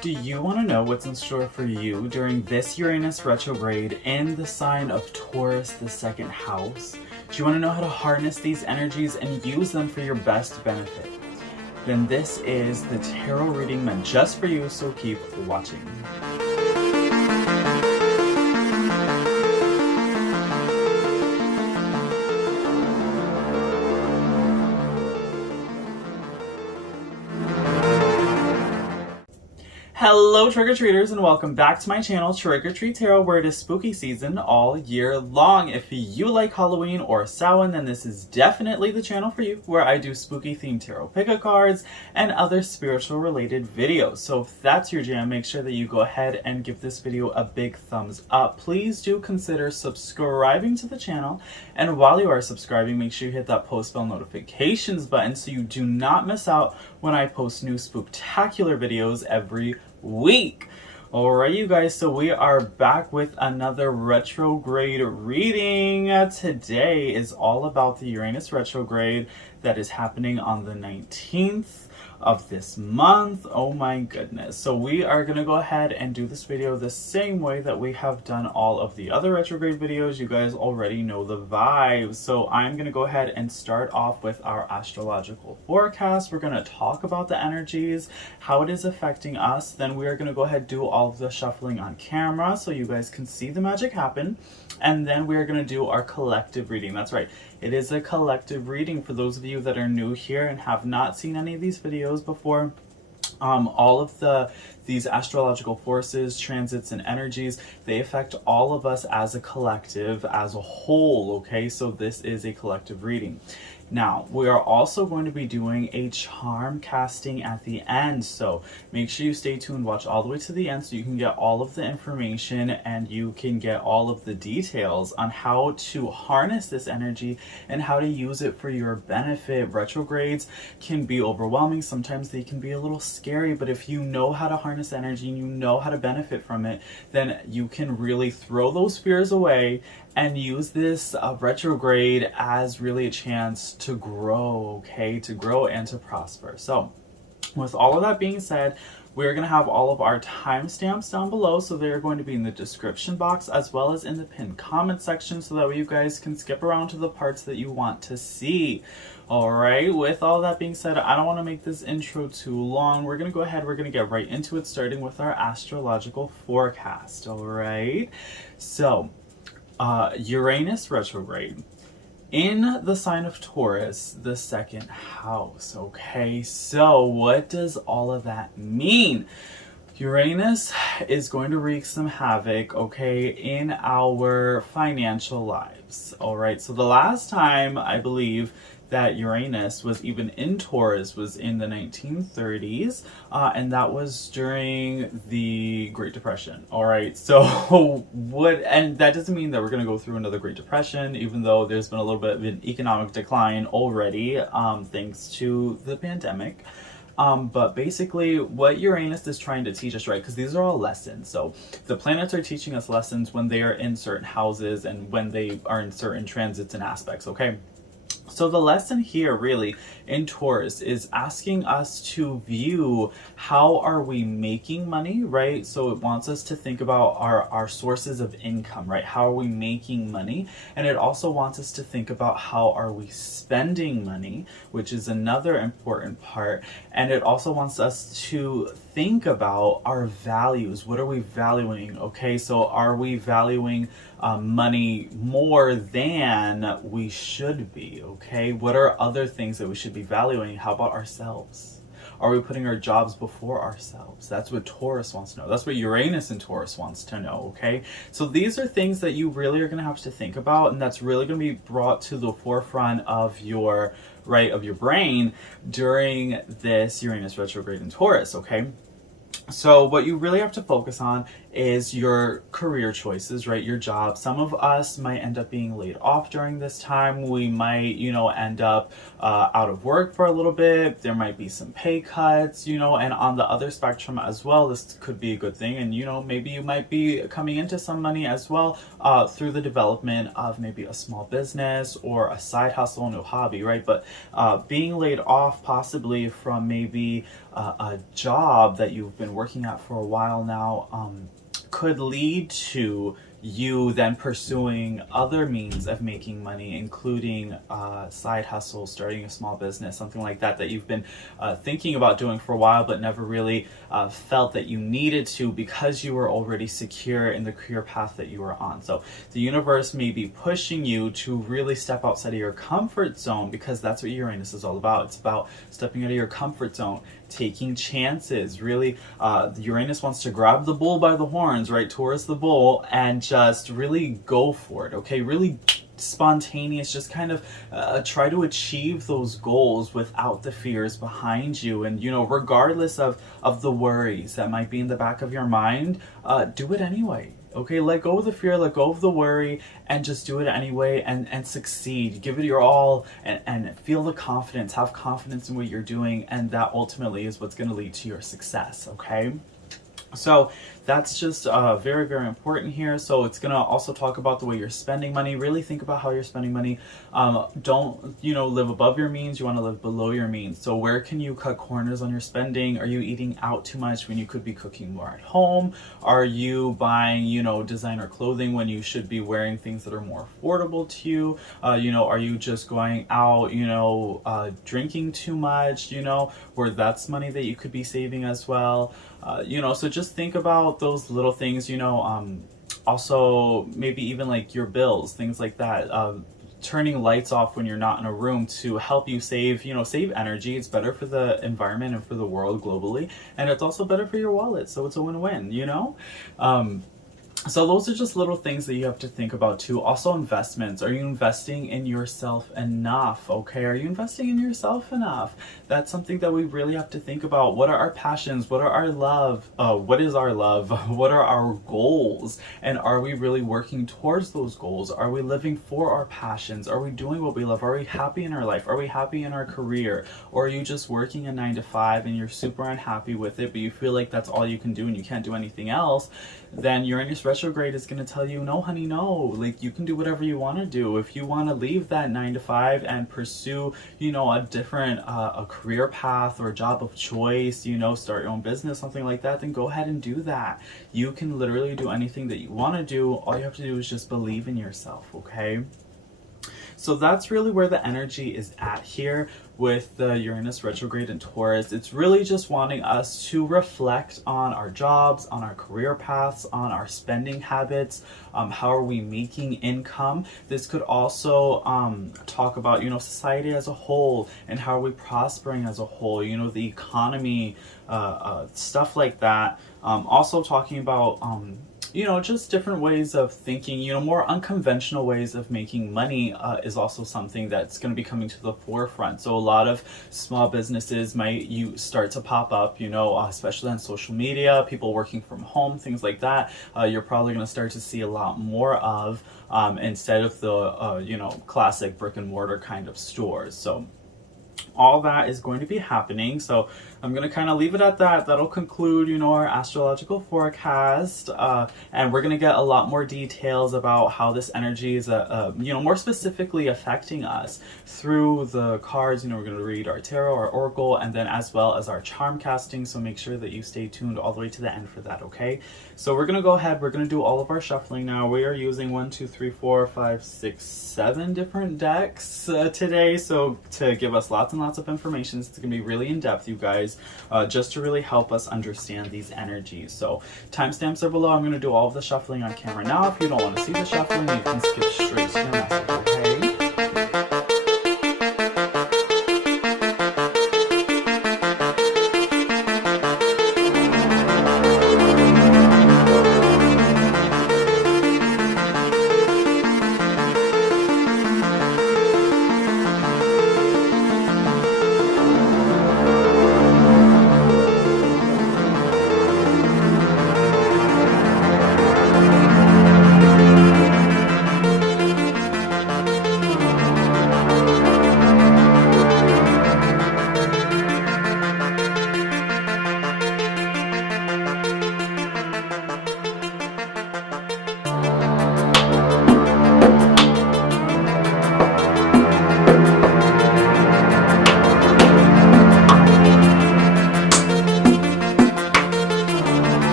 Do you want to know what's in store for you during this Uranus retrograde in the sign of Taurus, the second house? Do you want to know how to harness these energies and use them for your best benefit? Then this is the tarot reading meant just for you, so keep watching. Hello trick-or-treaters, and welcome back to my channel TrickrTreatTarot, where it is spooky season all year long. If you like Halloween or Samhain, then this is definitely the channel for you, where I do spooky themed tarot pick-a cards and other spiritual related videos. So if that's your jam, make sure that you go ahead and give this video a big thumbs up. Please do consider subscribing to the channel, and while you are subscribing, make sure you hit that post bell notifications button so you do not miss out when I post new spooktacular videos every week. Alright, you guys, so we are back with another retrograde reading. Today is all about the Uranus retrograde that is happening on the 19th of this month. Oh my goodness. So we are going to go ahead and do this video the same way that we have done all of the other retrograde videos. You guys already know the vibes. So I'm going to go ahead and start off with our astrological forecast. We're going to talk about the energies, how it is affecting us. Then we are going to go ahead and do all of the shuffling on camera so you guys can see the magic happen. And then we are going to do our collective reading. That's right. It is a collective reading for those of you that are new here and have not seen any of these videos before. All of these astrological forces, transits, and energies, they affect all of us as a collective, as a whole, okay? So this is a collective reading. Now, we are also going to be doing a charm casting at the end, so make sure you stay tuned, watch all the way to the end so you can get all of the information and you can get all of the details on how to harness this energy and how to use it for your benefit. Retrogrades can be overwhelming, sometimes they can be a little scary, but if you know how to harness energy and you know how to benefit from it, then you can really throw those fears away and use this retrograde as really a chance to grow, okay? To grow and to prosper. So with all of that being said, we're going to have all of our timestamps down below, so they're going to be in the description box as well as in the pinned comment section, so that way you guys can skip around to the parts that you want to see. Alright, with all that being said, I don't want to make this intro too long. We're going to go ahead, we're going to get right into it, starting with our astrological forecast. Alright, so Uranus retrograde in the sign of Taurus, the second house. Okay, so what does all of that mean? Uranus is going to wreak some havoc, okay, in our financial lives. All right, so the last time I believe that Uranus was even in Taurus was in the 1930s, and that was during the Great Depression. All right, so and that doesn't mean that we're going to go through another Great Depression, even though there's been a little bit of an economic decline already, thanks to the pandemic. But basically what Uranus is trying to teach us, right, because these are all lessons. So the planets are teaching us lessons when they are in certain houses and when they are in certain transits and aspects, okay? So the lesson here really in Taurus is asking us to view how are we making money, right? So it wants us to think about our sources of income, right? How are we making money? And it also wants us to think about how are we spending money, which is another important part. And it also wants us to think about our values. What are we valuing? Okay, so are we valuing money more than we should be? Okay, what are other things that we should be valuing? How about ourselves? Are we putting our jobs before ourselves? That's what Taurus wants to know. That's what Uranus and Taurus wants to know, okay? So these are things that you really are going to have to think about, and that's really going to be brought to the forefront of your, right, of your brain during this Uranus retrograde in Taurus, okay? So what you really have to focus on is your career choices, right? Your job. Some of us might end up being laid off during this time. We might, end up out of work for a little bit. There might be some pay cuts, and on the other spectrum as well, this could be a good thing. And, maybe you might be coming into some money as well through the development of maybe a small business or a side hustle, new hobby, right? But being laid off possibly from maybe a job that you've been working at for a while now could lead to you then pursuing other means of making money, including side hustles, starting a small business, something like that that you've been thinking about doing for a while but never really felt that you needed to because you were already secure in the career path that you were on. So the universe may be pushing you to really step outside of your comfort zone, because that's what Uranus is all about. It's about stepping out of your comfort zone, taking chances. Really, Uranus wants to grab the bull by the horns, right, towards the bull, and just really go for it, okay? Really spontaneous, just kind of try to achieve those goals without the fears behind you. And, you know, regardless of the worries that might be in the back of your mind, do it anyway. Okay, let go of the fear, let go of the worry, and just do it anyway and succeed. Give it your all and feel the confidence, have confidence in what you're doing, and that ultimately is what's going to lead to your success, okay? So that's just very, very important here. So it's going to also talk about the way you're spending money. Really think about how you're spending money. Don't, you know, live above your means. You want to live below your means. So where can you cut corners on your spending? Are you eating out too much when you could be cooking more at home? Are you buying, you know, designer clothing when you should be wearing things that are more affordable to you? You know, are you just going out, you know, drinking too much, you know, where that's money that you could be saving as well? You know, so just think about those little things, you know, also maybe even like your bills, things like that. Turning lights off when you're not in a room to help you save, you know, save energy. It's better for the environment and for the world globally. And it's also better for your wallet. So it's a win-win, you know? So those are just little things that you have to think about too. Also investments. Are you investing in yourself enough? Okay, are you investing in yourself enough? That's something that we really have to think about. What are our passions? What are our love? What is our love? What are our goals? And are we really working towards those goals? Are we living for our passions? Are we doing what we love? Are we happy in our life? Are we happy in our career? Or are you just working a 9 to 5 and you're super unhappy with it, but you feel like that's all you can do and you can't do anything else? Then Uranus Retrograde is going to tell you, no, honey, no. Like, you can do whatever you want to do. If you want to leave that 9 to 5 and pursue, you know, a different a career path or a job of choice, you know, start your own business, something like that, then go ahead and do that. You can literally do anything that you want to do. All you have to do is just believe in yourself, okay? So that's really where the energy is at here with the Uranus retrograde in Taurus. It's really just wanting us to reflect on our jobs, on our career paths, on our spending habits. How are we making income? This could also talk about, you know, society as a whole and how are we prospering as a whole, you know, the economy, stuff like that. Also talking about you know, just different ways of thinking, you know, more unconventional ways of making money is also something that's going to be coming to the forefront. So a lot of small businesses might start to pop up, you know, especially on social media, people working from home, things like that. You're probably going to start to see a lot more of instead of the, you know, classic brick and mortar kind of stores. So all that is going to be happening. So I'm going to kind of leave it at that. That'll conclude, you know, our astrological forecast. And we're going to get a lot more details about how this energy is, you know, more specifically affecting us through the cards. You know, we're going to read our tarot, our oracle, and then as well as our charm casting. So make sure that you stay tuned all the way to the end for that, okay? So we're going to go ahead. We're going to do all of our shuffling now. We are using 1, 2, 3, 4, 5, 6, 7 different decks today. So to give us lots and lots of information, it's going to be really in depth, you guys. Just to really help us understand these energies. So timestamps are below. I'm going to do all of the shuffling on camera now. If you don't want to see the shuffling, you can skip straight to your message, okay?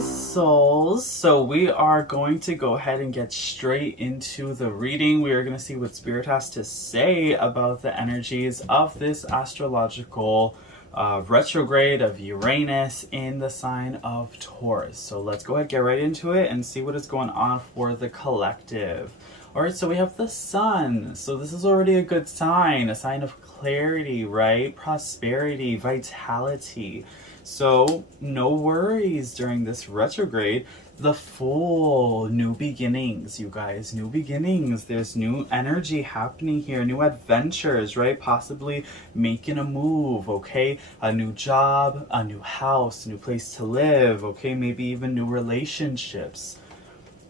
Souls, so we are going to go ahead and get straight into the reading. We are going to see what Spirit has to say about the energies of this astrological retrograde of Uranus in the sign of Taurus. So let's go ahead, get right into it and see what is going on for the collective. All right, so we have the sun. So this is already a good sign, a sign of clarity, right? Prosperity, vitality. So no worries during this retrograde. The Fool, new beginnings, you guys, new beginnings. There's new energy happening here, new adventures, right? Possibly making a move, okay? A new job, a new house, a new place to live, okay? Maybe even new relationships.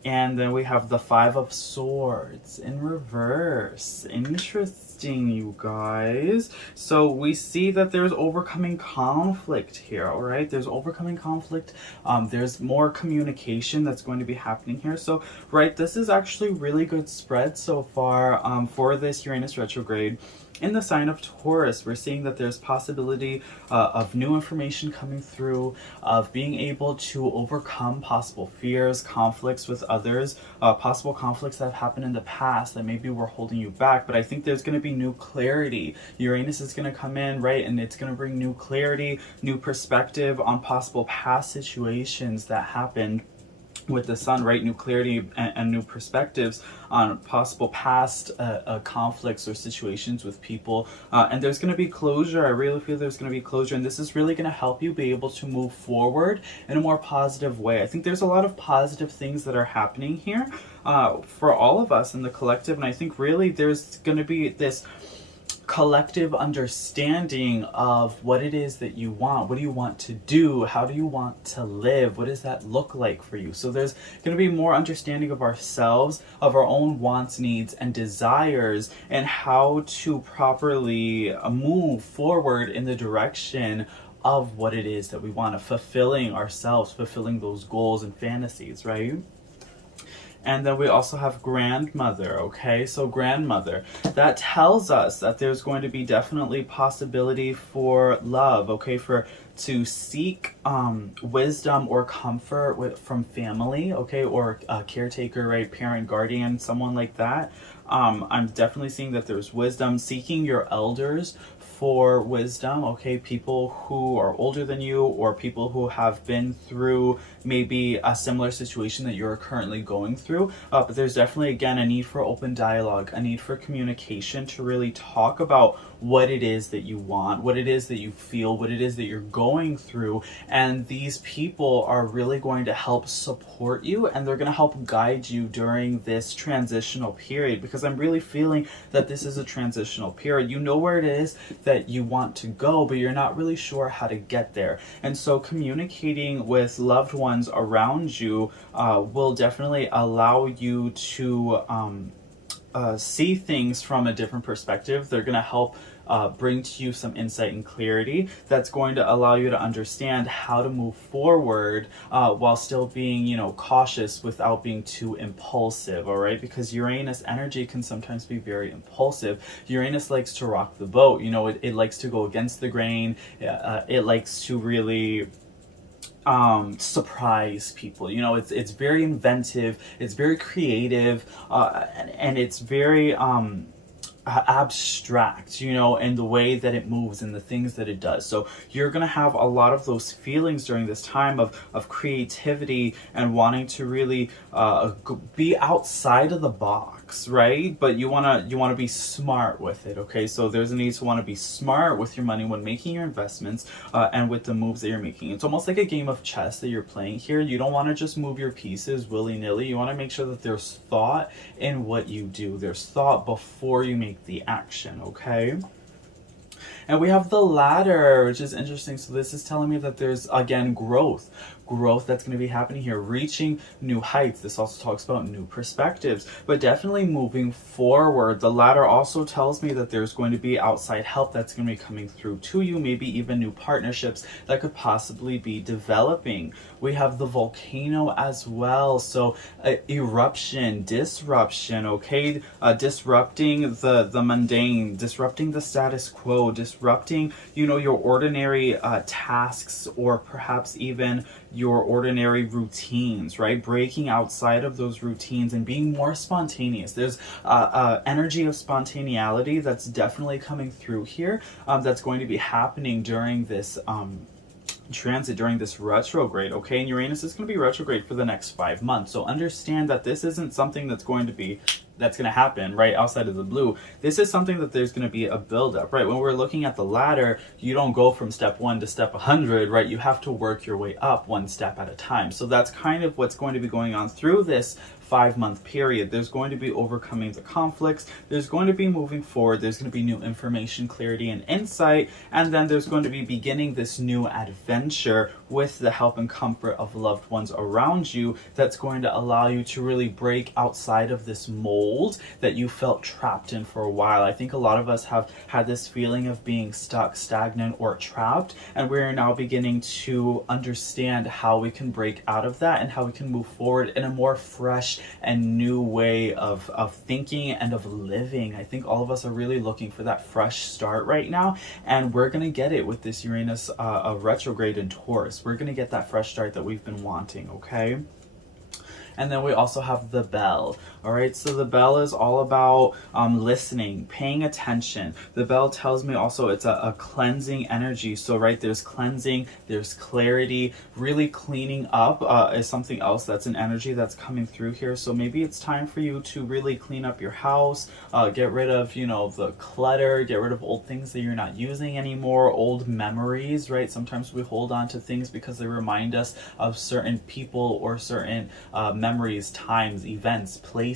And then we have the Five of Swords in reverse. Interesting, you guys. So we see that there's overcoming conflict here, all right? There's overcoming conflict. There's more communication that's going to be happening here. So, right, this is actually really good spread so far for this Uranus retrograde. In the sign of Taurus, we're seeing that there's possibility of new information coming through, of being able to overcome possible fears, conflicts with others, possible conflicts that have happened in the past that maybe were holding you back. But I think there's going to be new clarity. Uranus is going to come in, right? And it's going to bring new clarity, new perspective on possible past situations that happened with the sun, right? New clarity and new perspectives on possible past conflicts or situations with people. And there's going to be closure. I really feel there's going to be closure. And this is really going to help you be able to move forward in a more positive way. I think there's a lot of positive things that are happening here for all of us in the collective. And I think really there's going to be this collective understanding of what it is that you want. What do you want to do? How do you want to live? What does that look like for you? So there's going to be more understanding of ourselves, of our own wants, needs, and desires, and how to properly move forward in the direction of what it is that we want, fulfilling ourselves, fulfilling those goals and fantasies, right? And then we also have grandmother, okay? So grandmother, that tells us that there's going to be definitely possibility for love, okay? To seek wisdom or comfort from family, okay? Or a caretaker, right? Parent, guardian, someone like that. I'm definitely seeing that there's wisdom, seeking your elders for wisdom, okay? People who are older than you or people who have been through maybe a similar situation that you're currently going through. But there's definitely, again, a need for open dialogue, a need for communication to really talk about what it is that you want, what it is that you feel, what it is that you're going through. And these people are really going to help support you, and they're going to help guide you during this transitional period, because I'm really feeling that this is a transitional period. You know where it is that you want to go, but you're not really sure how to get there. And so communicating with loved ones around you will definitely allow you to see things from a different perspective. They're going to help bring to you some insight and clarity that's going to allow you to understand how to move forward while still being, cautious without being too impulsive, all right? Because Uranus energy can sometimes be very impulsive. Uranus likes to rock the boat, it likes to go against the grain. It likes to really surprise people. It's very inventive, it's very creative, and it's very abstract, in the way that it moves and the things that it does. So you're going to have a lot of those feelings during this time of creativity and wanting to really be outside of the box, right? But you want to be smart with it, okay? So there's a need to want to be smart with your money when making your investments and with the moves that you're making. It's almost like a game of chess that you're playing here. You don't want to just move your pieces willy-nilly. You want to make sure that there's thought in what you do. There's thought before you make the action, okay? And we have the ladder, which is interesting. So this is telling me that there's, again, growth that's going to be happening here, reaching new heights. This also talks about new perspectives, but definitely moving forward. The ladder also tells me that there's going to be outside help that's going to be coming through to you, maybe even new partnerships that could possibly be developing. We have the volcano as well. So eruption, disruption, okay? Disrupting the mundane, disrupting the status quo, disrupting, your ordinary tasks, or perhaps even your ordinary routines, right? Breaking outside of those routines and being more spontaneous. There's energy of spontaneity that's definitely coming through here, that's going to be happening during this transit, during this retrograde, okay? And Uranus is going to be retrograde for the next 5 months. So understand that this isn't something that's going to happen right outside of the blue. This is something that there's going to be a buildup, right? When we're looking at the ladder, you don't go from step 1 to step 100, right? You have to work your way up one step at a time. So that's kind of what's going to be going on through this 5-month period. There's going to be overcoming the conflicts. There's going to be moving forward. There's going to be new information, clarity, and insight. And then there's going to be beginning this new adventure with the help and comfort of loved ones around you that's going to allow you to really break outside of this mold that you felt trapped in for a while. I think a lot of us have had this feeling of being stuck, stagnant, or trapped, and we're now beginning to understand how we can break out of that and how we can move forward in a more fresh and new way of thinking and of living. I think all of us are really looking for that fresh start right now, and we're going to get it with this Uranus retrograde in Taurus. We're going to get that fresh start that we've been wanting, okay? And then we also have the bell. All right, so the bell is all about listening, paying attention. The bell tells me also it's a cleansing energy. So right, there's cleansing, there's clarity. Really cleaning up is something else that's an energy that's coming through here. So maybe it's time for you to really clean up your house, get rid of, you know, the clutter, get rid of old things that you're not using anymore, old memories, right? Sometimes we hold on to things because they remind us of certain people or certain memories, times, events, places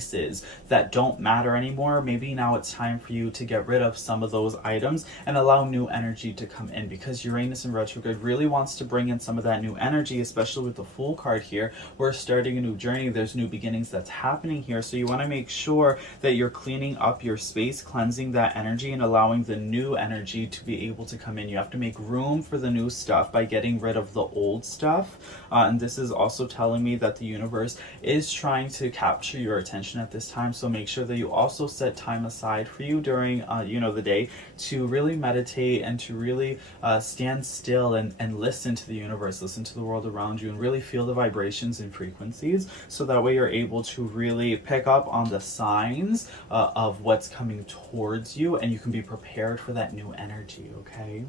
that don't matter anymore. Maybe now it's time for you to get rid of some of those items and allow new energy to come in, because Uranus in retrograde really wants to bring in some of that new energy, especially with the Fool card here. We're starting a new journey. There's new beginnings that's happening here. So you want to make sure that you're cleaning up your space, cleansing that energy, and allowing the new energy to be able to come in. You have to make room for the new stuff by getting rid of the old stuff. And this is also telling me that the universe is trying to capture your attention at this time. So make sure that you also set time aside for you during the day to really meditate and to really stand still and listen to the universe, listen to the world around you, and really feel the vibrations and frequencies, so that way you're able to really pick up on the signs of what's coming towards you, and you can be prepared for that new energy, okay?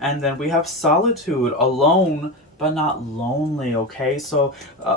And then we have solitude, alone but not lonely, okay? So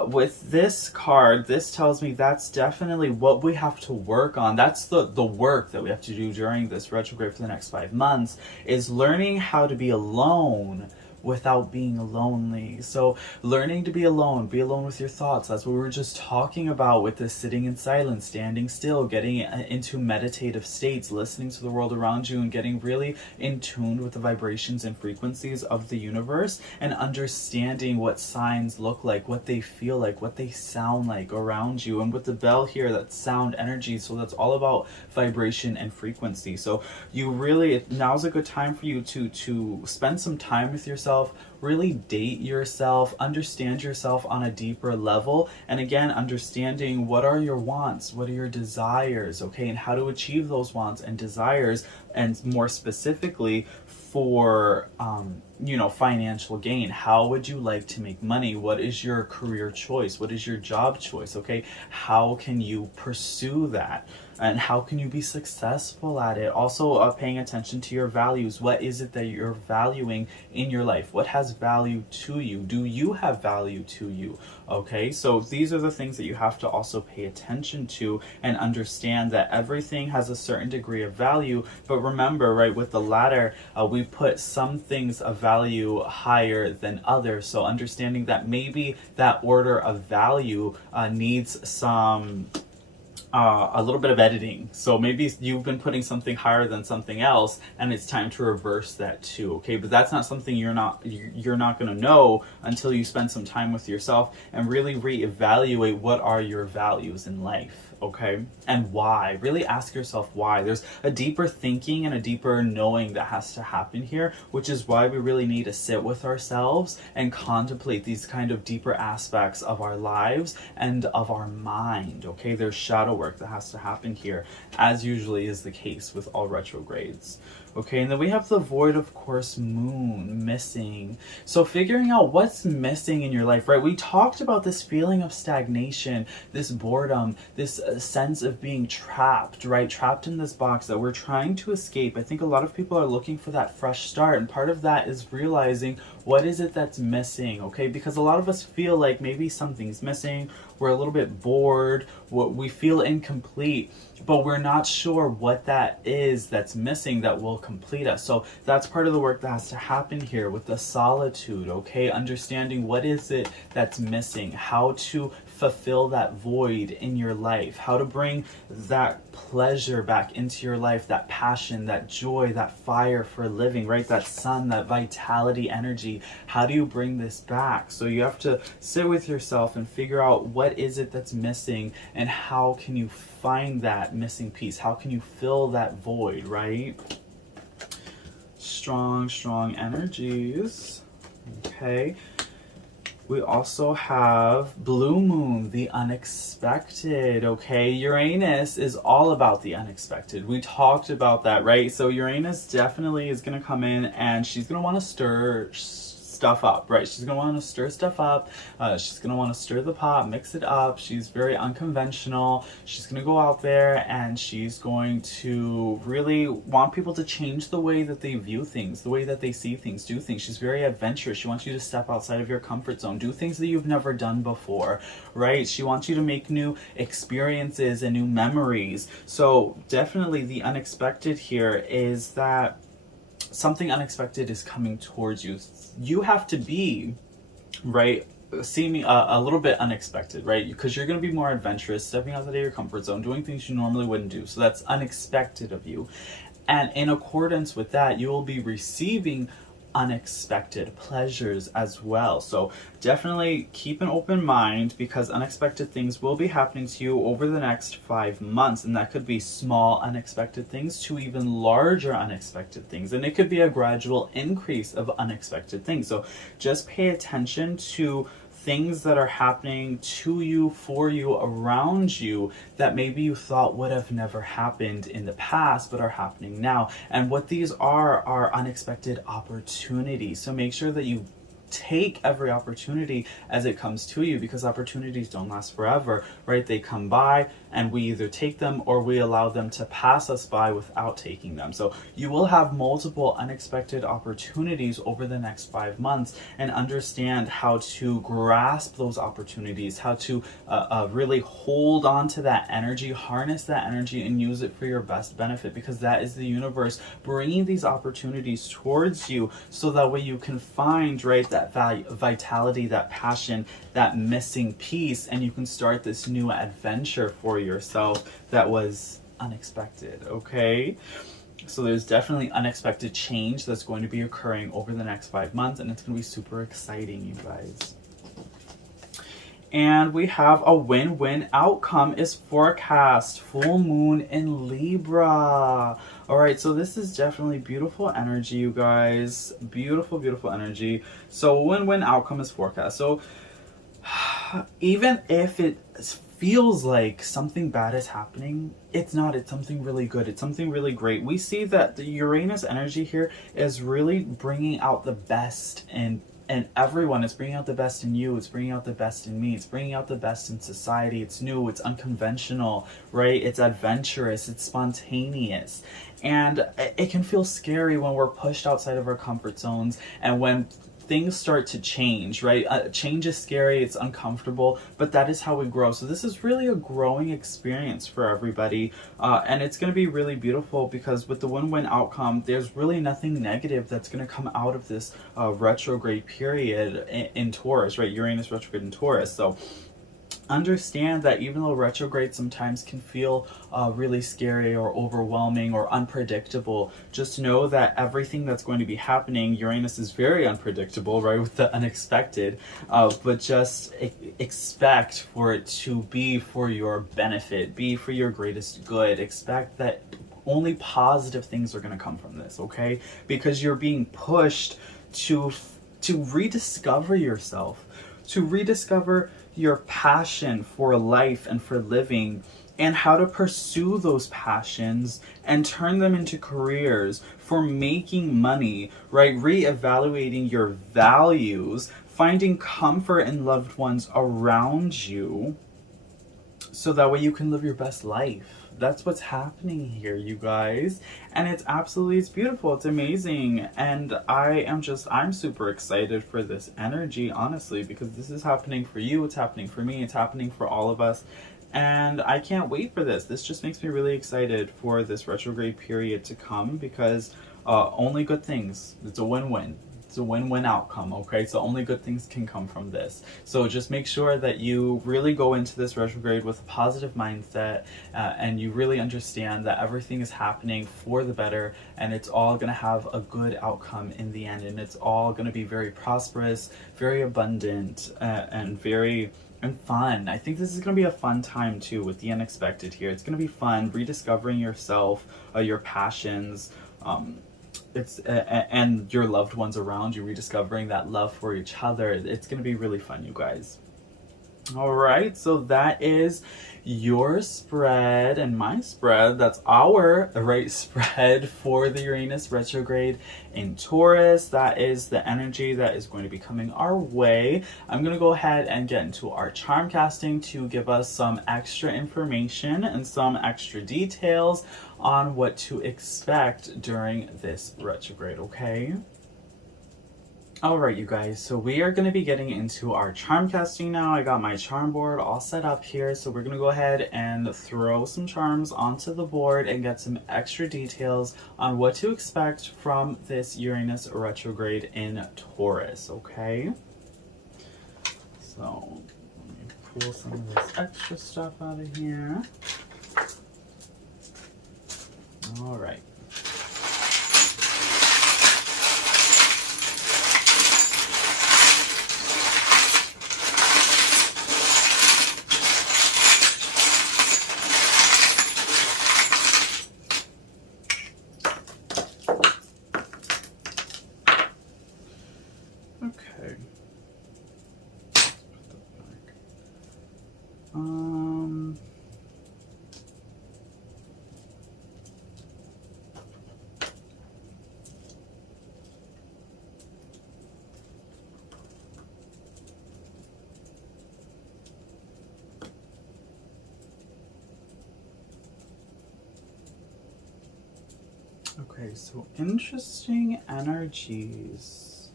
with this card, this tells me that's definitely what we have to work on. That's the work that we have to do during this retrograde for the next 5 months, is learning how to be alone without being lonely. So learning to be alone with your thoughts. That's what we were just talking about with this sitting in silence, standing still, getting into meditative states, listening to the world around you, and getting really in tune with the vibrations and frequencies of the universe, and understanding what signs look like, what they feel like, what they sound like around you. And with the bell here, that's sound energy. So that's all about vibration and frequency. So you really, now's a good time for you to spend some time with yourself, really date yourself, understand yourself on a deeper level, and again, understanding what are your wants, what are your desires, okay, and how to achieve those wants and desires, and more specifically for financial gain. How would you like to make money? What is your career choice? What is your job choice? Okay, how can you pursue that? And how can you be successful at it? Also, paying attention to your values. What is it that you're valuing in your life? What has value to you? Do you have value to you? Okay, so these are the things that you have to also pay attention to, and understand that everything has a certain degree of value. But remember, right, with the ladder, we put some things of value higher than others. So understanding that maybe that order of value needs some a little bit of editing. So maybe you've been putting something higher than something else, and it's time to reverse that too, okay? But that's not something you're not going to know until you spend some time with yourself and really reevaluate what are your values in life. Okay, and why? Really ask yourself why. There's a deeper thinking and a deeper knowing that has to happen here, which is why we really need to sit with ourselves and contemplate these kind of deeper aspects of our lives and of our mind. Okay, there's shadow work that has to happen here, as usually is the case with all retrogrades. Okay, and then we have the void, of course, moon, missing. So figuring out what's missing in your life, right? We talked about this feeling of stagnation, this boredom, this sense of being trapped, right? Trapped in this box that we're trying to escape. I think a lot of people are looking for that fresh start, and part of that is realizing what is it that's missing, okay? Because a lot of us feel like maybe something's missing, we're a little bit bored, we feel incomplete, but we're not sure what that is that's missing that will complete us. So that's part of the work that has to happen here with the solitude, okay? Understanding what is it that's missing, how to fulfill that void in your life, how to bring that pleasure back into your life, that passion, that joy, that fire for living, right? That sun, that vitality energy. How do you bring this back? So you have to sit with yourself and figure out what is it that's missing and how can you find that missing piece? How can you fill that void, right? Strong energies. Okay. We also have blue moon, the unexpected, okay? Uranus is all about the unexpected. We talked about that, right? So Uranus definitely is going to come in and she's going to want to stir stuff up, right? She's going to want to stir stuff up. She's going to want to stir the pot, mix it up. She's very unconventional. She's going to go out there and she's going to really want people to change the way that they view things, the way that they see things, do things. She's very adventurous. She wants you to step outside of your comfort zone, do things that you've never done before, right? She wants you to make new experiences and new memories. So definitely the unexpected here is that something unexpected is coming towards you. You have to be, right, seeming a little bit unexpected, right? Because you're going to be more adventurous, stepping outside of your comfort zone, doing things you normally wouldn't do. So that's unexpected of you. And in accordance with that, you will be receiving unexpected pleasures as well. So definitely keep an open mind because unexpected things will be happening to you over the next 5 months, and that could be small unexpected things to even larger unexpected things, and it could be a gradual increase of unexpected things. So just pay attention to things that are happening to you, for you, around you that maybe you thought would have never happened in the past but are happening now. And what these are unexpected opportunities. So make sure that you take every opportunity as it comes to you, because opportunities don't last forever, right? They come by and we either take them or we allow them to pass us by without taking them. So you will have multiple unexpected opportunities over the next 5 months, and understand how to grasp those opportunities, how to really hold on to that energy, harness that energy, and use it for your best benefit, because that is the universe bringing these opportunities towards you so that way you can find, right, that vitality, that passion, that missing piece, and you can start this new adventure for yourself that was unexpected, okay? So there's definitely unexpected change that's going to be occurring over the next 5 months, and it's going to be super exciting, you guys. And we have a win-win outcome is forecast. Full moon in Libra. All right, so this is definitely beautiful energy, you guys. Beautiful energy. So win-win outcome is forecast. So even if it feels like something bad is happening, it's not. It's something really good. It's something really great. We see that the Uranus energy here is really bringing out the best in everyone. It's bringing out the best in you. It's bringing out the best in me. It's bringing out the best in society. It's new. It's unconventional, right? It's adventurous. It's spontaneous. And it can feel scary when we're pushed outside of our comfort zones and when things start to change, right? Change is scary, it's uncomfortable, but that is how we grow. So this is really a growing experience for everybody, and it's going to be really beautiful because with the win-win outcome, there's really nothing negative that's going to come out of this retrograde period in Taurus, right? Uranus retrograde in Taurus. So understand that even though retrograde sometimes can feel really scary or overwhelming or unpredictable, just know that everything that's going to be happening, Uranus is very unpredictable, right, with the unexpected, but just expect for it to be for your benefit, be for your greatest good. Expect that only positive things are going to come from this, okay? Because you're being pushed to rediscover yourself, to rediscover your passion for life and for living, and how to pursue those passions and turn them into careers for making money, right? Reevaluating your values, finding comfort in loved ones around you, so that way you can live your best life. That's what's happening here, you guys. And it's beautiful. It's amazing. And I'm super excited for this energy, honestly, because this is happening for you. It's happening for me. It's happening for all of us. And I can't wait for this. This just makes me really excited for this retrograde period to come, because only good things. It's a win-win. It's a win-win outcome, okay? So only good things can come from this. So just make sure that you really go into this retrograde with a positive mindset, and you really understand that everything is happening for the better, and it's all going to have a good outcome in the end, and it's all going to be very prosperous, very abundant, and fun. I think this is going to be a fun time too, with the unexpected here. It's going to be fun, rediscovering yourself, your passions, and your loved ones around you, rediscovering that love for each other. It's going to be really fun, you guys. All right, so that is your spread and my spread. That's our spread for the Uranus retrograde in Taurus. That is the energy that is going to be coming our way. I'm going to go ahead and get into our charm casting to give us some extra information and some extra details on what to expect during this retrograde, okay? Alright, you guys, so we are going to be getting into our charm casting now. I got my charm board all set up here, so we're going to go ahead and throw some charms onto the board and get some extra details on what to expect from this Uranus retrograde in Taurus, okay? So, let me pull some of this extra stuff out of here. Alright. Okay. Let's put that back. Okay, so interesting energies.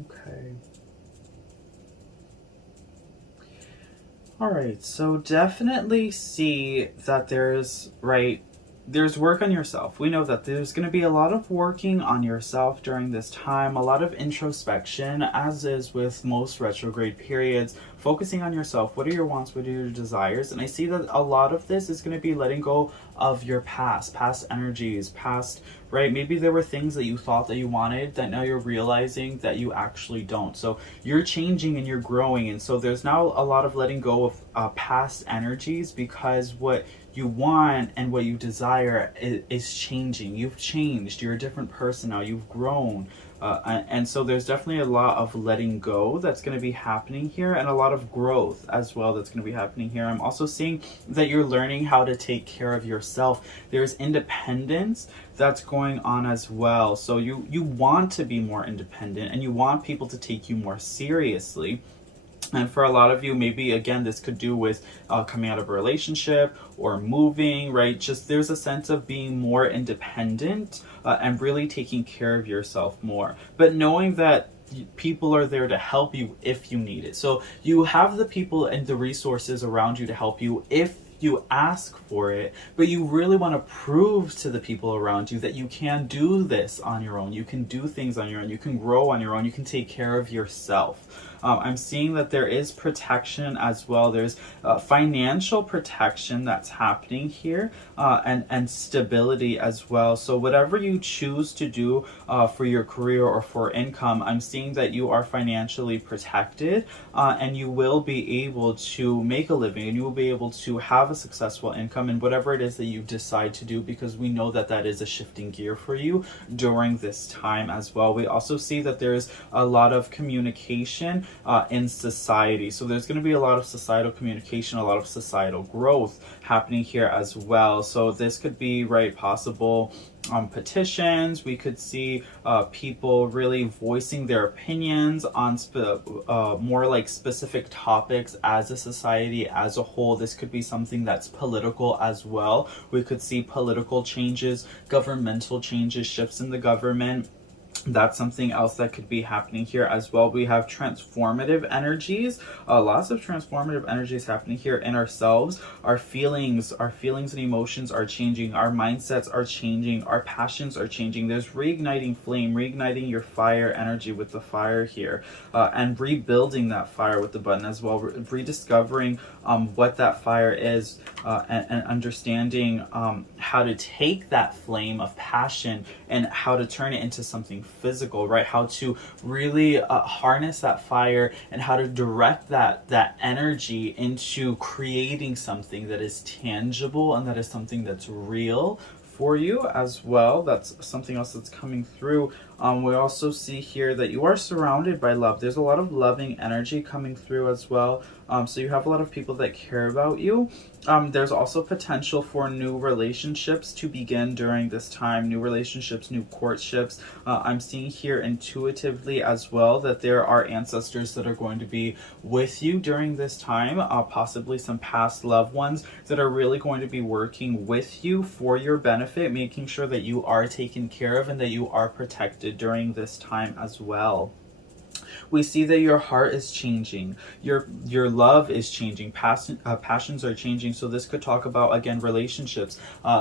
Okay. All right, so definitely see that there's work on yourself. We know that there's going to be a lot of working on yourself during this time, a lot of introspection, as is with most retrograde periods, focusing on yourself. What are your wants? What are your desires? And I see that a lot of this is going to be letting go of your past energies, maybe there were things that you thought that you wanted that now you're realizing that you actually don't. So you're changing and you're growing. And so there's now a lot of letting go of past energies, because what you want and what you desire is changing. You've changed. You're a different person now. You've grown. And so there's definitely a lot of letting go that's going to be happening here, and a lot of growth as well that's going to be happening here. I'm also seeing that you're learning how to take care of yourself. There's independence that's going on as well. So you want to be more independent, and you want people to take you more seriously. And for a lot of you, maybe again, this could do with coming out of a relationship or moving, right? Just there's a sense of being more independent and really taking care of yourself more. But knowing that people are there to help you if you need it. So you have the people and the resources around you to help you if you ask for it, but you really want to prove to the people around you that you can do this on your own. You can do things on your own. You can grow on your own. You can take care of yourself. I'm seeing that there is protection as well. There's financial protection that's happening here, and stability as well. So whatever you choose to do for your career or for income, I'm seeing that you are financially protected, and you will be able to make a living, and you will be able to have a successful income in whatever it is that you decide to do, because we know that that is a shifting gear for you during this time as well. We also see that there's a lot of communication in society. So there's going to be a lot of societal communication, a lot of societal growth happening here as well. So this could be, right, possible petitions. We could see people really voicing their opinions on more like specific topics as a society as a whole. This could be something that's political as well. We could see political changes, governmental changes, shifts in the government. That's something else that could be happening here as well. We have transformative energies, lots of transformative energies happening here in ourselves. Our feelings and emotions are changing. Our mindsets are changing. Our passions are changing. There's reigniting flame, reigniting your fire energy with the fire here, and rebuilding that fire with the button as well. Rediscovering what that fire is, and understanding how to take that flame of passion and how to turn it into something physical, right? How to really harness that fire and how to direct that energy into creating something that is tangible and that is something that's real for you as well. That's something else that's coming through. We also see here that you are surrounded by love. There's a lot of loving energy coming through as well. So you have a lot of people that care about you. There's also potential for new relationships to begin during this time. New relationships, new courtships. I'm seeing here intuitively as well that there are ancestors that are going to be with you during this time. Possibly some past loved ones that are really going to be working with you for your benefit, making sure that you are taken care of and that you are protected during this time as well. We see that your heart is changing, your love is changing, passions are changing. So this could talk about, again, relationships.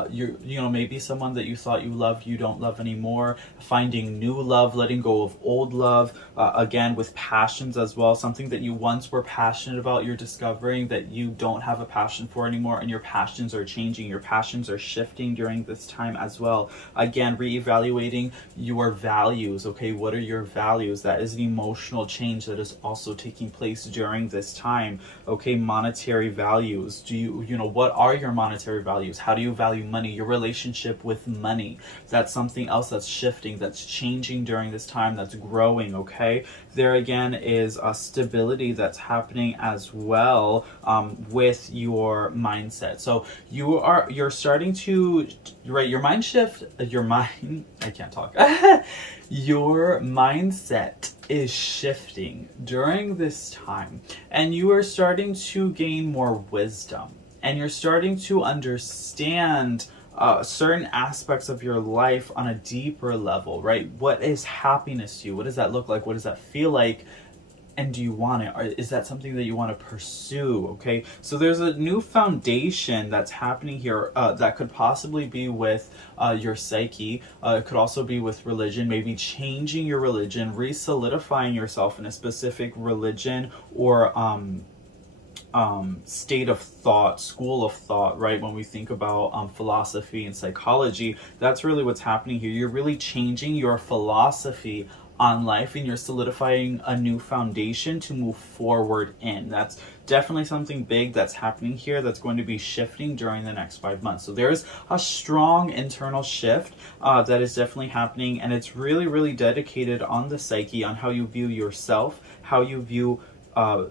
You know, maybe someone that you thought you loved, you don't love anymore. Finding new love, letting go of old love. Again, with passions as well. Something that you once were passionate about, you're discovering that you don't have a passion for anymore, and your passions are changing. Your passions are shifting during this time as well. Again, reevaluating your values. Okay, what are your values? That is an emotional change that is also taking place during this time. Okay, monetary values. You know, what are your monetary values? How do you value money? Your relationship with money. That's something else that's shifting, that's changing during this time, that's growing. Okay, there again is a stability that's happening as well, with your mindset. So you're starting to, right, your mind shift, I can't talk. Your mindset is shifting during this time, and you are starting to gain more wisdom, and you're starting to understand certain aspects of your life on a deeper level, right? What is happiness to you? What does that look like? What does that feel like? And do you want it? Or is that something that you want to pursue? Okay, so there's a new foundation that's happening here that could possibly be with your psyche. It could also be with religion, maybe changing your religion, re-solidifying yourself in a specific religion or state of thought, school of thought, right? When we think about philosophy and psychology, that's really what's happening here. You're really changing your philosophy on life, and you're solidifying a new foundation to move forward in. That's definitely something big that's happening here that's going to be shifting during the next 5 months. So there's a strong internal shift that is definitely happening, and it's really, really dedicated on the psyche, on how you view yourself, how you view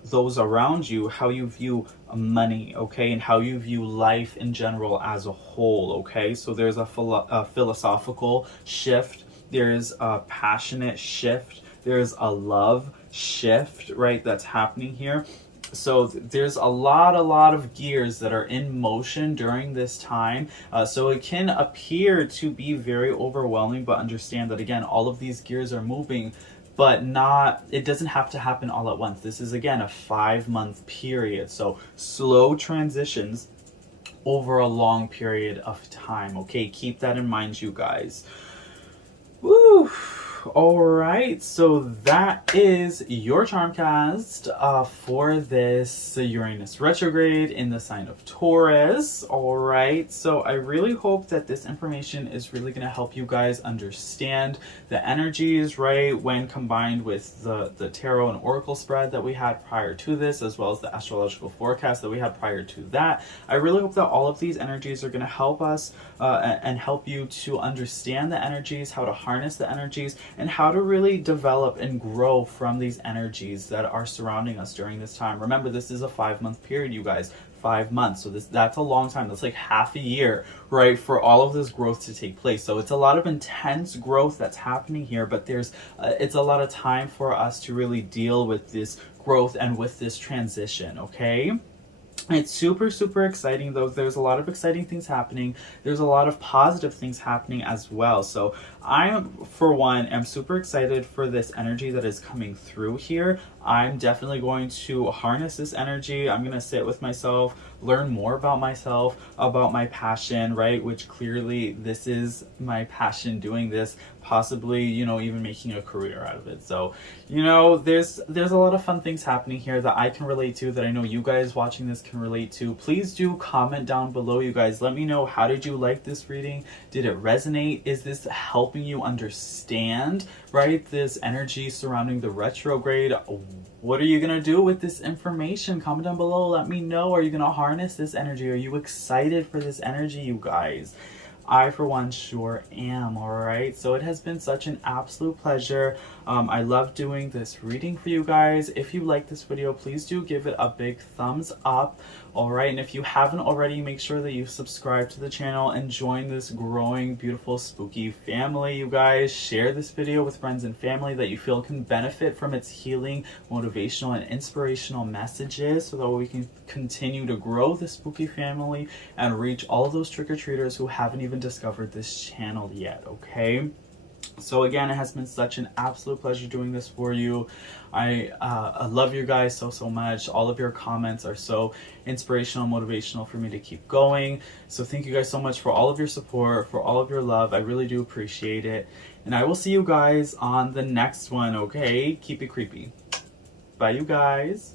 those around you, how you view money, okay, and how you view life in general as a whole, okay? So there's a philosophical shift. There's a passionate shift. There's a love shift, right, that's happening here. So there's a lot of gears that are in motion during this time. So it can appear to be very overwhelming, but understand that, again, all of these gears are moving, but it doesn't have to happen all at once. This is, again, a 5-month period. So slow transitions over a long period of time. Okay, keep that in mind, you guys. Woo! All right, so that is your Charmcast for this Uranus retrograde in the sign of Taurus. All right, so I really hope that this information is really going to help you guys understand the energies, right, when combined with the tarot and oracle spread that we had prior to this, as well as the astrological forecast that we had prior to that. I really hope that all of these energies are going to help us and help you to understand the energies, how to harness the energies, and how to really develop and grow from these energies that are surrounding us during this time. Remember, this is a 5-month period, you guys. 5 months, so that's a long time. That's like half a year, right, for all of this growth to take place. So it's a lot of intense growth that's happening here, but there's it's a lot of time for us to really deal with this growth and with this transition. Okay, it's super, super exciting though. There's a lot of exciting things happening. There's a lot of positive things happening as well. So I, for one, am super excited for this energy that is coming through here. I'm definitely going to harness this energy. I'm going to sit with myself, learn more about myself, about my passion, right? Which clearly this is my passion, doing this, possibly, you know, even making a career out of it. So, you know, there's a lot of fun things happening here that I can relate to, that I know you guys watching this can relate to. Please do comment down below, you guys. Let me know, how did you like this reading? Did it resonate? Is this helping you understand, right, this energy surrounding the retrograde? What are you gonna do with this information? Comment down below, let me know. Are you gonna harness this energy? Are you excited for this energy, you guys? I, for one, sure am. All right, so it has been such an absolute pleasure. I love doing this reading for you guys. If you like this video, please do give it a big thumbs up. All right, and if you haven't already, make sure that you subscribe to the channel and join this growing, beautiful, spooky family. You guys, share this video with friends and family that you feel can benefit from its healing, motivational, and inspirational messages, so that we can continue to grow the spooky family and reach all of those trick-or-treaters who haven't even discovered this channel yet. Okay, so again, it has been such an absolute pleasure doing this for you. I love you guys so much. All of your comments are so inspirational, motivational for me to keep going. So thank you guys so much for all of your support, for all of your love. I really do appreciate it. And I will see you guys on the next one, okay? Keep it creepy. Bye, you guys.